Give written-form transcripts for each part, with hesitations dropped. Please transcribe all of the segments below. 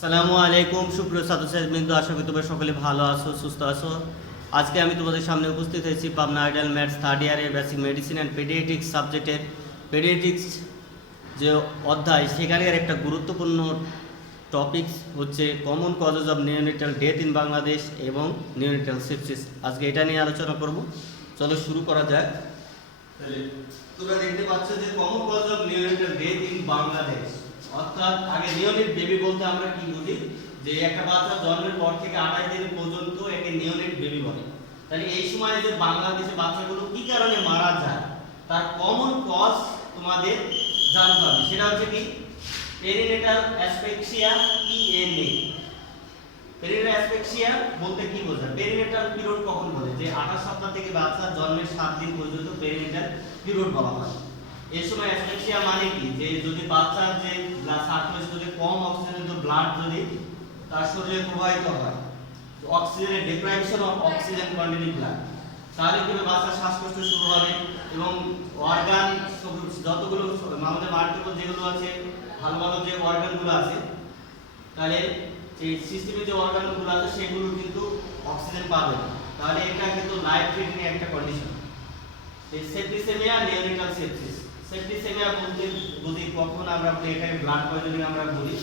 আসসালামু আলাইকুম সুপ্রিয় ছাত্রছাত্রীবৃন্দ, আশা করি তোমরা সকলে ভালো আছো, সুস্থ আছো। আজকে আমি তোমাদের সামনে উপস্থিত হয়েছি পাবনা আইডিয়াল ম্যাথস থার্ড ইয়ারের বেসিক মেডিসিন অ্যান্ড পেডিয়াট্রিক্স সাবজেক্টের পেডিয়াট্রিক্স যে অধ্যায়, সেখানের একটা গুরুত্বপূর্ণ টপিকস হচ্ছে common causes of neonatal death in Bangladesh এবং নিওনেটাল সেপসিস। আজকে এটা নিয়ে আলোচনা করব। চলো শুরু করা যাক। তাহলে তোমরা দেখতে পাচ্ছ যে common cause of neonatal death in Bangladesh, অর্থাৎ আগে নিওনেট বেবি বলতে আমরা কি বুঝি, যে একটা বাচ্চা জন্মের পর থেকে 28 দিন পর্যন্ত একে নিওনেট বেবি বলে। তাহলে এই সময় যে বাংলাদেশে বাচ্চাগুলো কি কারণে মারা যায় তার কমন কজ তোমাদের জানতে হবে। সেটা হচ্ছে কি perinatal asphyxia, PNA. Perinatal asphyxia বলতে কি বোঝায়? পেরিনেটাল পিরিয়ড কখন বলে? যে 28 সপ্তাহ থেকে বাচ্চা জন্মের 7 দিন পর্যন্ত পেরিনেটাল পিরিয়ড বলা হয়। এই সময় অ্যাসফিক্সিয়া মানে কি, যে যদি বাচ্চার যে ব্লাড সার্কুলেশন যদি কম অক্সিজেন ব্লাড যদি তার শরীরে প্রবাহিত হয়, অক্সিজেনের deprivation of oxygen containing blood, তাহলে কি বাচ্চার শ্বাসকষ্ট শুরু হবে এবং অর্গান যতগুলো আমাদের মাল্টিপল যেগুলো আছে, ভালো ভালো যে অর্গানগুলো আছে, তাহলে এই সিস্টেমে যে অর্গানগুলো আছে সেগুলো কিন্তু অক্সিজেন পাবে না। তাহলে এটা কিন্তু লাইফ থ্রেটনিং একটা কন্ডিশন। এই সেপ্টিসেমিয়া, নিওনেটাল সেপসিস। সেপ্টিসেমিয়া বলতে বুঝি কখন আমরা এটাকে ব্লাড পয়জনিং আমরা বলি,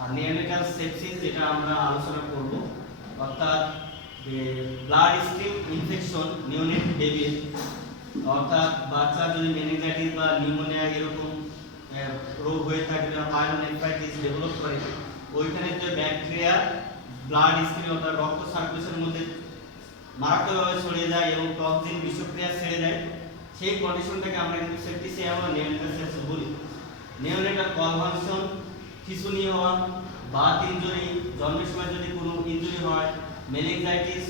আর নিওনেটাল সেপসিস যেটা আমরা আলোচনা করব, অর্থাৎ blood stream infection neonate baby, অর্থাৎ বাচ্চা যদি মেনিনজাইটিস বা নিউমোনিয়া এরকম রোগ হয়ে থাকে বা পাইলোনেফ্রাইটিস ডেভেলপ করে, ওইখানে যে ব্যাকটেরিয়া ব্লাড স্ট্রিম অর্থাৎ রক্ত সার্কুলেশনের মধ্যে মারাত্মকভাবে ছড়িয়ে যায় এবং টক্সিন বিষক্রিয়া ছেড়ে দেয়, সেই কন্ডিশনটাকে আমরা কিন্তু সেপ্টিসিমিয়া বা নিওনেটাল সেপসিস বলি। নিওনেটাল কনভালশন, খিঁচুনি হওয়া, বার্থ ইনজুরি, জন্মের সময় যদি কোনো ইনজুরি হয়, মেনিনজাইটিস,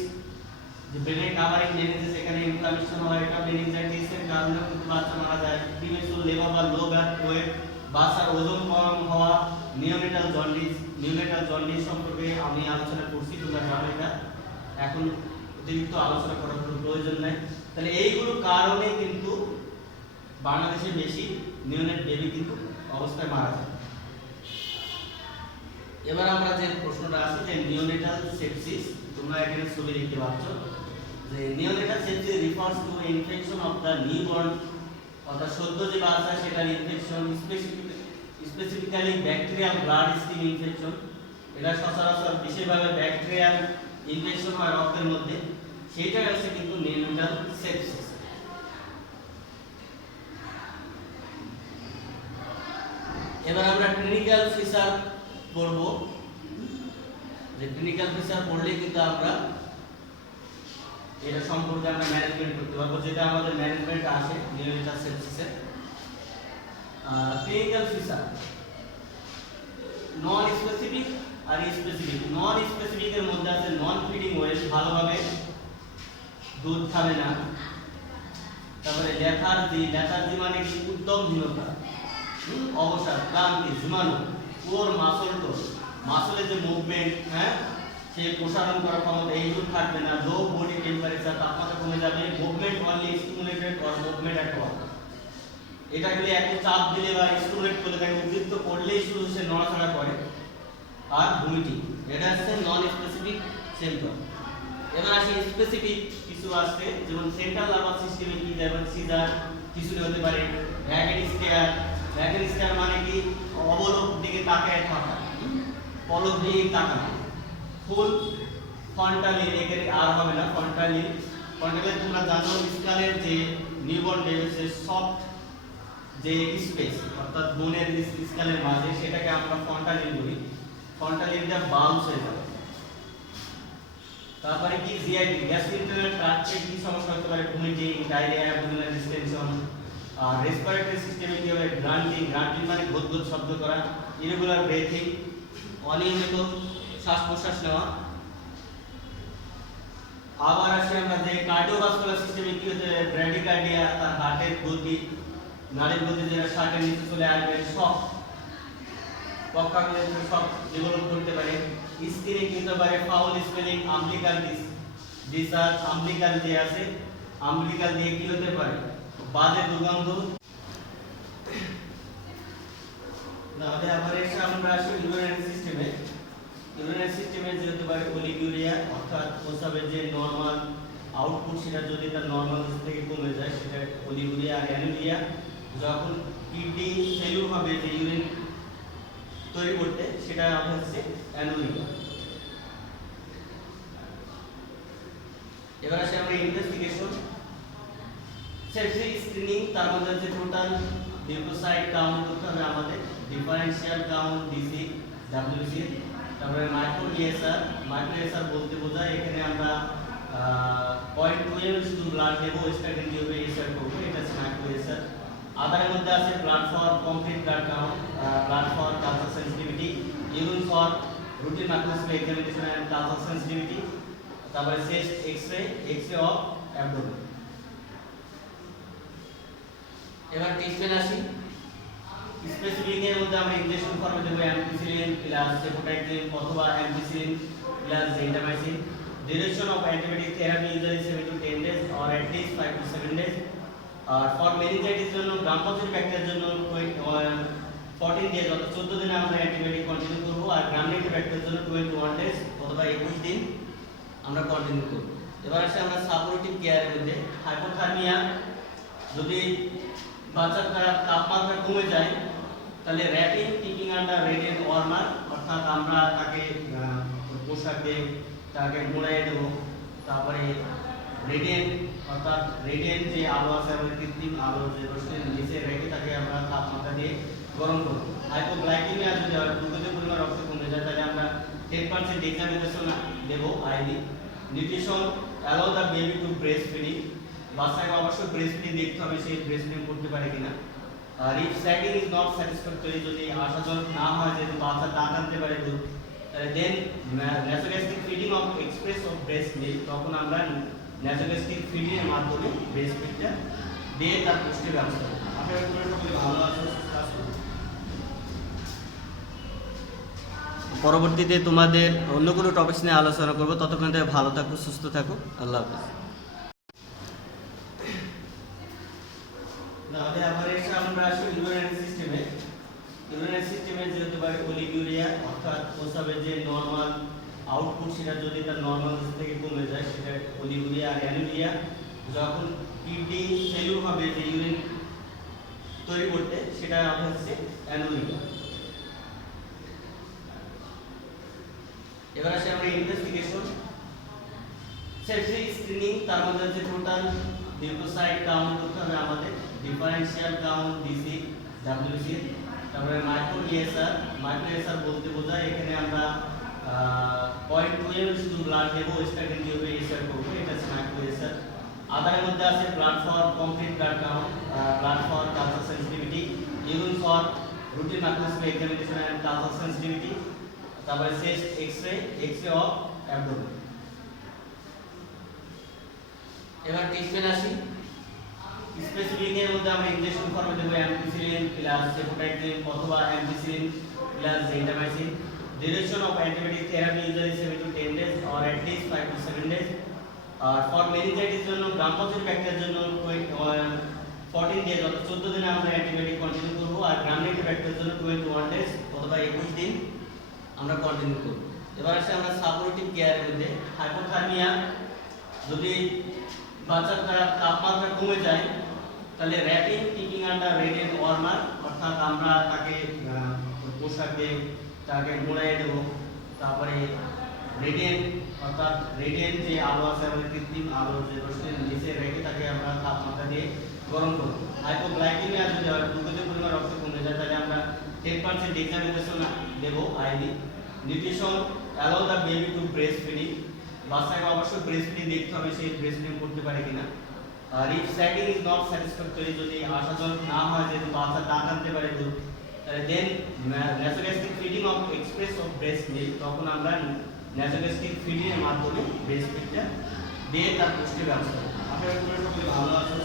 যে ব্রেনের কাভারিং মেনিনজাইটিস এখানে ইনফ্লামেশন হয়, এটা মেনিনজাইটিসের কারণে কিন্তু বাচ্চা মারা যায়। প্রিমেচুর লেবার বা লো বার্থ ওয়েট, বাচ্চার ওজন কম হওয়া, নিওনেটাল জন্ডিস। নিওনেটাল জন্ডিস সম্পর্কে আমি আলোচনা করছি, তোমরা জানো এটা, এখন অতিরিক্ত আলোচনা করার কোনো প্রয়োজন নাই। তাহলে এইগুলো কারণে কিন্তু বাংলাদেশে বেশি নিওনেট বেবি কিন্তু অবস্থায় মারা যায়। এবার আমরা যে প্রশ্নটা আছে যে নিওনেটাল সেপসিস, তোমরা এখানে ছবি দেখতে পাচ্ছ যে neonatal sepsis refers to infection of the newborn, অর্থাৎ সদ্য যে বাচ্চা সেটার infection, specifically bacterial bloodstream infection. এটা সচরাচর বিশেষভাবে ব্যাকটেরিয়াল ইনফেকশন হয় রক্তের মধ্যে, সেটা হচ্ছে কিন্তু নিওনেটাল সেপসিস। এবার আমরা ক্লিনিক্যাল ফিচার পড়ব, যে ক্লিনিক্যাল ফিচার পড়লে কিন্তু আমরা এটা সম্পর্কে আমরা ম্যানেজমেন্ট করতে পারবো, যেটা আমাদের ম্যানেজমেন্ট আসে নিওনেটাল সেপসিসের। ক্লিনিক্যাল ফিচার নন স্পেসিফিক আর স্পেসিফিক। নন স্পেসিফিকের মধ্যে আছে নন ফিডিং ওয়েল, ভালোভাবে দুধ খাবে না। তারপরে লেথার্জি, লেথার্জি মানে কি উদ্যমহীনতা, অবসাদ, ক্লান্তি, ঝিমানো, পুয়ার মাসল টোন, মাসলের যে মুভমেন্ট, সেই প্রসারণ করার ক্ষমতা এইগুলো থাকবে না। লো বডি টেম্পারেচার, তাপমাত্রা কমে যাবে। Movement only stimulated or movement at all, এটা যদি একটু চাপ দিলে বা স্টিমুলেট করলে তাকে উদ্দীপ্ত করলেই শুধু সে নড়াচড়া করে। আর ভমিটিং, এটা হচ্ছে নন স্পেসিফিক সিম্পটম। এবার আসি স্পেসিফিক কিছু আসছে, যেমন সেন্ট্রাল নার্ভাস সিস্টেমে কি, যেমন সিজার, খিঁচুনি হতে পারে। ভ্যাগন স্টেয়ার, ভ্যাগন স্টেয়ার মানে কি অবলোক দিকে তাকায় থাকা, পলক দিয়ে তাকানো। ফুল ফন্টালিন, এখানে আর হবে না ফন্টালিন। ফন্টালিন তোমরা জানো স্কালের যে নিউবর্ন বেবির সফট যে স্পেস, অর্থাৎ বোনের স্কালের মাঝে, সেটাকে আমরা ফন্টালিন বলি। ফন্টালিনটা বাউন্স হয়ে যাবে। তারপরে কি জিআইটি, গ্যাস্ট্রিন্টেরিয়াল ট্র্যাক্টে কি সমস্যা হতে পারে? Vomiting, diarrhoea, abdominal distension. আর রেসপিরেটরি সিস্টেমে কি হবে? গ্রান্টিং, গ্রান্টিং মানে গদগদ শব্দ করা। ইরেগুলার ব্রেথিং, অনিয়মিত শ্বাস প্রশ্বাস নেওয়া। আবার আসি আমরা যে কার্ডিওভাস্কুলার সিস্টেমে কি হতে পারে? ব্র্যাডিকার্ডিয়া, তার হার্টের গতি, নাড়ির গতি যেটা ষাটের নিচে চলে আসবে, সব পক্ষাঘাত সব ডেভেলপ করতে পারে। স্কিনে কি হতে পারে? ফাউল স্মেলিং, আম্বিকাল ডিসচার্জ, আম্বিকাল যে আছে, আম্বিকাল দিয়ে কি হতে পারে? বাজে দুর্গন্ধ। তাহলে আবার এসে আমরা আসি ইউরিনারি সিস্টেমে। যে হতে পারে অলিগুরিয়া, অর্থাৎ প্রস্রাবের যে নর্মাল আউটপুট সেটা যদি তার নর্মাল থেকে কমে যায় সেটা অলিগুরিয়া। আর অ্যানুরিয়া যখন কিডনি ফেলিউর হবে যে ইউরিন তৈরি করতে সেটা হচ্ছে অ্যানুরিয়া। এবার আসে আমরা ইনভেস্টিগেশন। সেফটি স্ক্রিনিং, তার মধ্যে হচ্ছে টোটাল লিউকোসাইট কাউন্ট করতে হবে আমাদের, ডিফারেনশিয়াল কাউন্ট ডিসি ডাব্লিউসি, তারপরে মাইক্রোএসআর বলতে বোঝায় এখানে আমরা 0.2 শুধু ব্লাড দেবো, স্ট্যাটিন টিউবে এসআর করবো, এটা হচ্ছে মাইক্রোএসআর। আদারের মধ্যে আছে blood for complete blood count, blood for culture sensitivity, urine for routine microscopy examination and culture sensitivity, তারপরে চেস্ট এক্সরে অফ অ্যাবডোমেন। এবার টেস্টে আসি। স্পেসিফিক এর মধ্যে আমরা ইনজেকশন ফর্মে দেব অ্যাম্পিসিলিন প্লাস সেফোটাইক্সিন অথবা ampicillin plus gentamicin. Duration of antibiotic therapy usually 7 to 10 days or at least 5 to 7 days. আর ফর মেনিনজাইটিস জন্য গ্রাম পজিটিভ ব্যাকটেরিয়ার জন্য 14 days অর্থাৎ 14 দিনে আমরা অ্যান্টিবায়োটিক কন্টিনিউ করব। আর গ্রাম নেগেটিভ ব্যাকটেরিয়ার জন্য 21 days অথবা 21 দিন আমরা কন্টিনিউ করব। এবার আসে আমরা সাপোর্টিভ কেয়ারের মধ্যে হাইপোথার্মিয়া, যদি বাচ্চার তাপমাত্রা কমে যায় তাহলে wrapping keeping under radiant warmer, অর্থাৎ আমরা তাকে পোশাক দিয়ে তাকে মোড়াইয়ে দেবো। তারপরে রেডিয়েন্ট, অর্থাৎ রেডিয়েন্ট যে আলো আছে আমাদের কৃত্রিম আলো যে রশ্মির নিচে রেখে তাকে আমরা তাপমাত্রা দিয়ে গরম করবো। হাইপোগ্লাইকেমিয়া যদি হয়, গ্লুকোজের পরিমাণ রক্তে কমে যায় তাহলে আমরা 10% এক্সামিনেশন দেবো IV. Nutrition, allow the baby to breast feeding, বাচ্চাকে অবশ্যই ব্রেস্ট ফিডিং দেখতে হবে সে ব্রেস্ট ফিডিং করতে পারে কিনা। আর if sucking is not satisfactory, যদি আশাজনক না হয় যে বাচ্চা না টানতে পারে দুধ, তাহলে then nasogastric feeding of express of breast milk, তখন আমরা ন্যাসোগ্যাস্ট্রিক ফিডিং এর মাধ্যমে ব্রেস্ট মিল্কটা দিয়ে তার পুষ্টির ব্যবস্থা করব। আপনারা সকলে ভালো আছেন, পরবর্তীতে তোমাদের অন্য কোনো টপিকস নিয়ে আলোচনা করব। ততক্ষণ থেকে ভালো থাকো, সুস্থ থাকো, আল্লাহ হাফেজ। তাহলে আবার এসে আমরা আসি ইউরিনারি সিস্টেমে। ইউরিনারি সিস্টেমে যে হতে পারে অলিগুরিয়া, অর্থাৎ প্রস্রাবের যে নর্মাল আউটপুট সেটা যদি তার নর্মাল থেকে কমে যায় সেটা অলিগুরিয়া। আর অ্যানুরিয়া যখন কিডনি ফেলিউর হবে যে ইউরিন তৈরি করতে সেটা হচ্ছে অ্যানুরিয়া। এবার আসে আমরা ইনভেস্টিগেশন। সেফটি স্ক্রিনিং, তার মধ্যে হচ্ছে টোটাল লিউকোসাইট কাউন্ট করতে হবে আমাদের, ডিফারেনশিয়াল কাউন্ট ডিসি ডাব্লিউসি, তারপরে মাইক্রোএসআর বলতে বোঝায় এখানে আমরা 0.2 শুধু ব্লাড দেবো, স্ট্যাটিন টিউবে এসআর করবো, এটা হচ্ছে মাইক্রোএসআর। আদারের মধ্যে আছে blood for complete blood count, blood for culture sensitivity, urine for routine microscopy examination and culture sensitivity, তারপরে চেস্ট এক্সরে অফ অ্যাবডোমেন। এবার টেস্টে আসি। স্পেসিফিক এর মধ্যে আমরা ইনজেকশন ফর্মে দেব অ্যাম্পিসিলিন প্লাস সেফোটাইক্সিন অথবা ampicillin plus gentamicin. Duration of antibiotic therapy usually 7 to 10 days or at least 5 to 7 days. আর ফর মেনিনজাইটিস জন্য গ্রাম পজিটিভ ব্যাকটেরিয়ার জন্য 14 days অর্থাৎ 14 দিনে আমরা অ্যান্টিবায়োটিক কন্টিনিউ করব। আর গ্রাম নেগেটিভ ব্যাকটেরিয়ার জন্য 21 days অথবা 21 দিন আমরা কন্টিনিউ করব। এবার আসে আমরা সাপোর্টিভ কেয়ারের মধ্যে হাইপোথার্মিয়া, যদি বাচ্চার তাপমাত্রা কমে যায় তাহলে wrapping keeping under radiant warmer, অর্থাৎ আমরা তাকে পোশাক দিয়ে তাকে মোড়াইয়ে দেবো। তারপরে রেডিয়েন্ট, অর্থাৎ রেডিয়েন্ট যে আলো আছে আমাদের কৃত্রিম আলো যে রশ্মির নিচে রেখে তাকে আমরা তাপমাত্রা দিয়ে গরম করব। হাইপোগ্লাইকেমিয়া যদি হয়, গ্লুকোজের পরিমাণ রক্তে কমে যায় তাহলে আমরা 10% এক্সামিনেশন দেবো IV. Nutrition, allow the baby to breast feeding, বাচ্চাকে অবশ্যই ব্রেস্ট ফিডিং দেখতে হবে সে ব্রেস্ট ফিডিং করতে পারে কিনা। আর if sucking is not satisfactory, যদি আশাজনক না হয় যে বাচ্চা না টানতে পারে দুধ, তাহলে then nasogastric feeding of express of breast milk, তখন আমরা ন্যাসোগ্যাস্ট্রিক ফিডিং এর মাধ্যমে ব্রেস্ট মিল্কটা দিয়ে তার পুষ্টির ব্যবস্থা করব। আপনারা সকলে ভালো আছেন,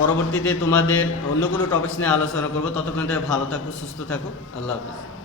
পরবর্তীতে তোমাদের অন্য কোনো টপিকস নিয়ে আলোচনা করব। ততক্ষণ থেকে ভালো থাকো, সুস্থ থাকো, আল্লাহ হাফেজ।